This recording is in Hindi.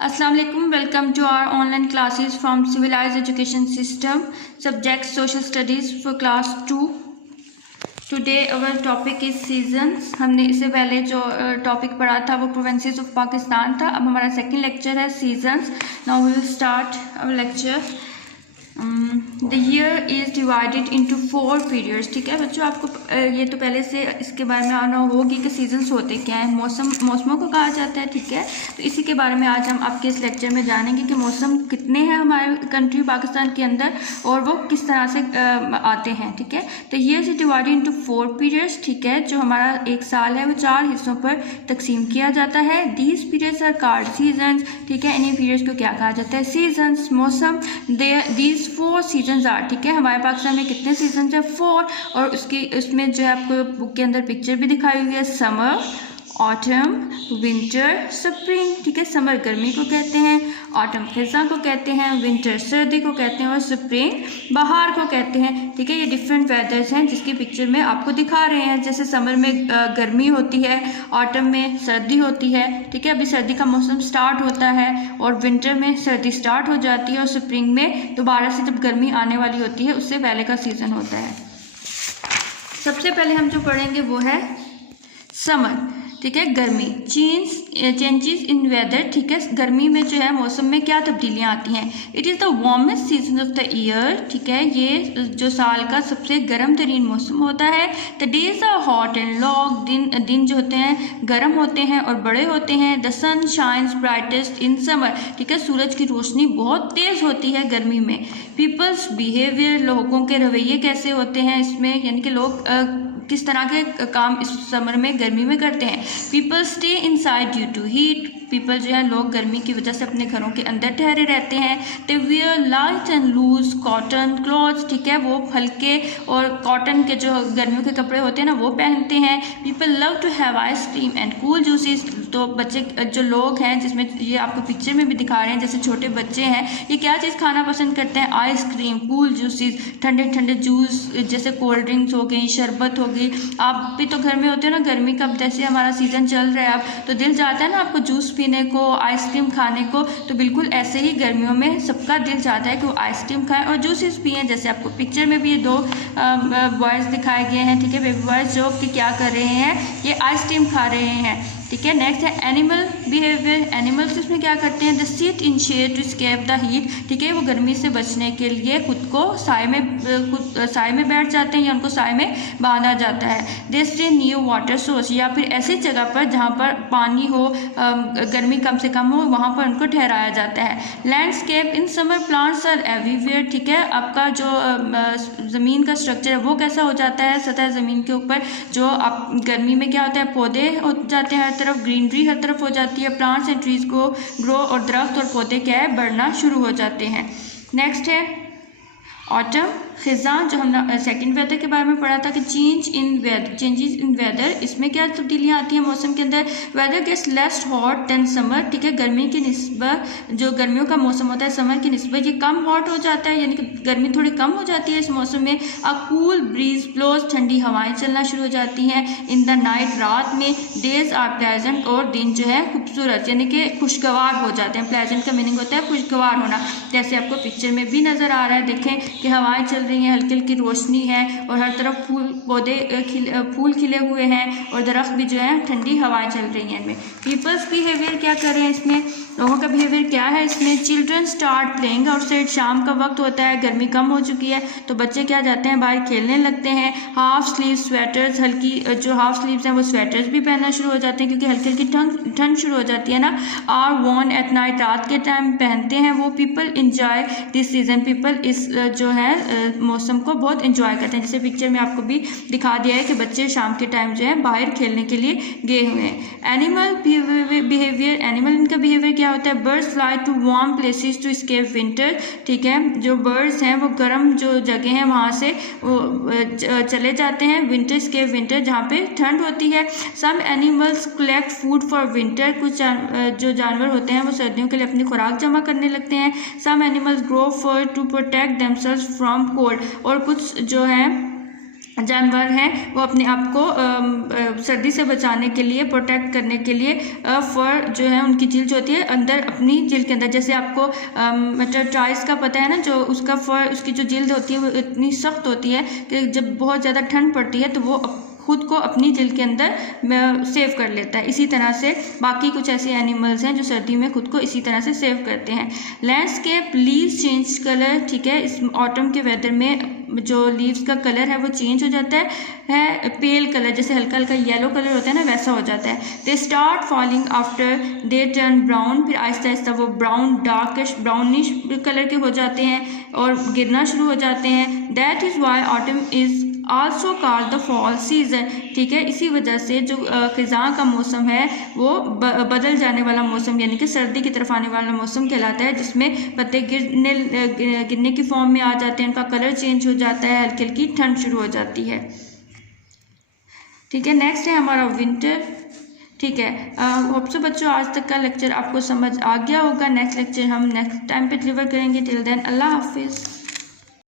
Assalamu alaikum. Welcome to our online classes from Civilized Education System. Subject Social Studies for Class 2. Today our topic is seasons. हमने इससे पहले जो टॉपिक पढ़ा था वो प्रोविंसेस ऑफ पाकिस्तान था. अब हमारा सेकंड लेक्चर है seasons. Now we will start our lecture. The year is divided into 4 periods. ठीक है बच्चों, आपको ये तो पहले से इसके बारे में आना होगी कि सीजन्स होते क्या हैं, मौसमों को कहा जाता है. ठीक है, तो इसी के बारे में आज हम आपके इस लेक्चर में जानेंगे कि मौसम कितने हैं हमारे कंट्री पाकिस्तान के अंदर और वो किस तरह से आते हैं. ठीक है, तो ये इज डिवाइडेड इंटू 4 पीरियड्स. ठीक है, जो हमारा एक साल है वो 4 हिस्सों पर तकसीम किया जाता है. These periods are called seasons. ठीक है, इन्हीं पीरियड्स को क्या कहा जाता है? सीजन्स. मौसम. These 4 seasons are. ठीक है, हमारे पाकिस्तान में कितने सीजन्स हैं? 4. और उसमें जो है आपको बुक के अंदर पिक्चर भी दिखाई हुई है. Summer, autumn, winter, spring. ठीक है, समर गर्मी को कहते हैं, ऑटम खिज़ा को कहते हैं, विंटर सर्दी को कहते हैं और स्प्रिंग बहार को कहते हैं. ठीक है, ये डिफरेंट वेदर्स हैं जिसकी पिक्चर में आपको दिखा रहे हैं. जैसे समर में गर्मी होती है, ऑटम में सर्दी होती है. ठीक है, अभी सर्दी का मौसम स्टार्ट होता है और विंटर में सर्दी स्टार्ट हो जाती है और स्प्रिंग में दोबारा से जब गर्मी आने वाली होती है उससे पहले का सीज़न होता है. सबसे पहले हम जो पढ़ेंगे वो है समर. ठीक है, गर्मी. Changes in weather. ठीक है, गर्मी में जो है मौसम में क्या तब्दीलियाँ आती हैं? It is the warmest season of the year. ठीक है, ये जो साल का सबसे गर्म तरीन मौसम होता है. The days are hot and long. दिन जो होते हैं गर्म होते हैं और बड़े होते हैं. The sun shines brightest in summer. ठीक है, सूरज की रोशनी बहुत तेज़ होती है गर्मी में. Peoples behaviour. लोगों के रवैये कैसे होते हैं इसमें, यानी कि लोग किस तरह के काम इस समर में गर्मी में करते हैं. People stay inside due to heat. People जो है लोग गर्मी की वजह से अपने घरों के अंदर ठहरे रहते हैं. They wear light and loose cotton clothes. ठीक है, वो हल्के और कॉटन के जो गर्मियों के कपड़े होते हैं ना वो पहनते हैं. People love to have ice cream and cool juices. तो बच्चे जो लोग हैं, जिसमें ये आपको पिक्चर में भी दिखा रहे हैं, जैसे छोटे बच्चे हैं, ये क्या चीज़ खाना पसंद करते हैं? आइसक्रीम, कूल जूसेस, ठंडे ठंडे जूस, जैसे कोल्ड ड्रिंक्स हो गई, शरबत हो गई. आप भी तो घर में होते हो ना, गर्मी का जैसे हमारा सीज़न चल रहा है अब, तो दिल चाहता है ना आपको जूस पीने को, आइसक्रीम खाने को. तो बिल्कुल ऐसे ही गर्मियों में सबका दिल चाहता है कि वो आइसक्रीम खाएं और जूसेस पिएं. जैसे आपको पिक्चर में भी ये 2 बॉयज़ दिखाए गए हैं. ठीक है, बेबी बॉयज़ जो कि क्या कर रहे हैं, ये आइसक्रीम खा रहे हैं. ठीक है, नेक्स्ट है एनिमल बिहेवियर. एनिमल्स इसमें क्या करते हैं? They sit in shade to escape the heat. ठीक है, वो गर्मी से बचने के लिए खुद को साए में बैठ जाते हैं या उनको साए में बांधा जाता है. They stay near water source. या फिर ऐसी जगह पर जहाँ पर पानी हो, गर्मी कम से कम हो, वहाँ पर उनको ठहराया जाता है. Landscape. In summer plants are everywhere. ठीक है, आपका जो ज़मीन का स्ट्रक्चर है वो कैसा हो जाता है? सतह ज़मीन के ऊपर जो आप गर्मी में क्या होता है, पौधे हो जाते हैं, तरफ ग्रीनरी हर तरफ हो जाती है. प्लांट्स एंड ट्रीज को ग्रो और दरख्त और पौधे क्या है, बढ़ना शुरू हो जाते हैं. नेक्स्ट है ऑटम खिज़ा, जो हमने सेकंड वेदर के बारे में पढ़ा था कि चेंजेस इन वेदर. इसमें क्या तब्दीलियाँ आती हैं मौसम के अंदर? Weather gets less hot than summer. ठीक है, गर्मी की निस्बत, जो गर्मियों का मौसम होता है समर की निस्बत ये कम हॉट हो जाता है, यानी कि गर्मी थोड़ी कम हो जाती है इस मौसम में. A cool breeze blows. ठंडी हवाएं चलना शुरू हो जाती हैं. In the night. रात में. Days are pleasant. और दिन जो है खूबसूरत, यानी कि खुशगवार हो जाते हैं. प्लेजेंट का मीनिंग होता है खुशगवार होना. जैसे आपको पिक्चर में भी नज़र आ रहा है, देखें कि हवाएं चल रही हैं, हल्की हल्की रोशनी है और हर तरफ फूल खिले हुए हैं और दरख्त भी जो है ठंडी हवाएं चल रही हैं. इनमें पीपल्स बिहेवियर क्या कर रहे हैं, इसमें लोगों का बिहेवियर क्या है? इसमें चिल्ड्रन स्टार्ट प्लेइंग आउटसाइड. शाम का वक्त होता है, गर्मी कम हो चुकी है तो बच्चे क्या जाते हैं, बाहर खेलने लगते हैं. Half sleeve sweaters. हल्की जो हाफ स्लीव्स हैं वो स्वेटर्स भी पहनना शुरू हो जाते हैं क्योंकि हल्की हल्की ठंड शुरू हो जाती है ना. Are worn at night. रात के टाइम पहनते हैं वो. People enjoy this season. People इस जो है मौसम को बहुत इंजॉय करते हैं. जैसे पिक्चर में आपको भी दिखा दिया है कि बच्चे शाम के टाइम जो है बाहर खेलने के लिए गए हुए हैं. Animal behaviour. एनिमल इनका बिहेवियर क्या होता है? Birds fly to warm places to escape winter. ठीक है, जो बर्ड्स हैं वो गर्म जो जगह हैं वहाँ से वो चले जाते हैं. विंटर एस्केप विंटर, जहाँ पे ठंड होती है. Some animals collect food for winter. कुछ जो जानवर होते हैं वो सर्दियों के लिए अपनी खुराक जमा करने लगते हैं. Some animals grow fur to protect themselves from cold. और कुछ जो है जानवर हैं वो अपने आप को सर्दी से बचाने के लिए, प्रोटेक्ट करने के लिए फर जो है उनकी जिल्द जो होती है अंदर, अपनी जिल्द के अंदर, जैसे आपको टॉर्टॉइस का पता है ना, जो उसका फर, उसकी जो जिल्द होती है वो इतनी सख्त होती है कि जब बहुत ज़्यादा ठंड पड़ती है तो वो खुद को अपनी जिल्द के अंदर सेव कर लेता है। इसी तरह से बाकी कुछ ऐसे एनिमल्स हैं जो सर्दी में खुद को इसी तरह से सेव करते हैं। लैंडस्केप, लीव्स चेंज कलर, ठीक है, इस ऑटम के वेदर में जो लीव्स का कलर है वो चेंज हो जाता है पेल कलर, जैसे हल्का हल्का येलो कलर होता है ना, वैसा हो जाता है। They start falling after they turn brown, फिर आहिस्ता आहिस्ता वो ब्राउन, डार्किश ब्राउनिश कलर के हो जाते हैं और गिरना शुरू हो जाते हैं। That is why autumn is also called the fall season, ठीक है, इसी वजह से जो ख़िज़ां का मौसम है वो बदल जाने वाला मौसम, यानी कि सर्दी की तरफ आने वाला मौसम कहलाता है, जिसमें पत्ते गिरने की फॉर्म में आ जाते हैं, उनका कलर चेंज हो जाता है, हल्की हल्की ठंड शुरू हो जाती है। ठीक है, नेक्स्ट है हमारा विंटर। ठीक है, होप सो बच्चों आज तक का लेक्चर आपको समझ आ गया होगा। नेक्स्ट लेक्चर हम नेक्स्ट टाइम पे डिलीवर करेंगे। टिल देन अल्लाह हाफिज़।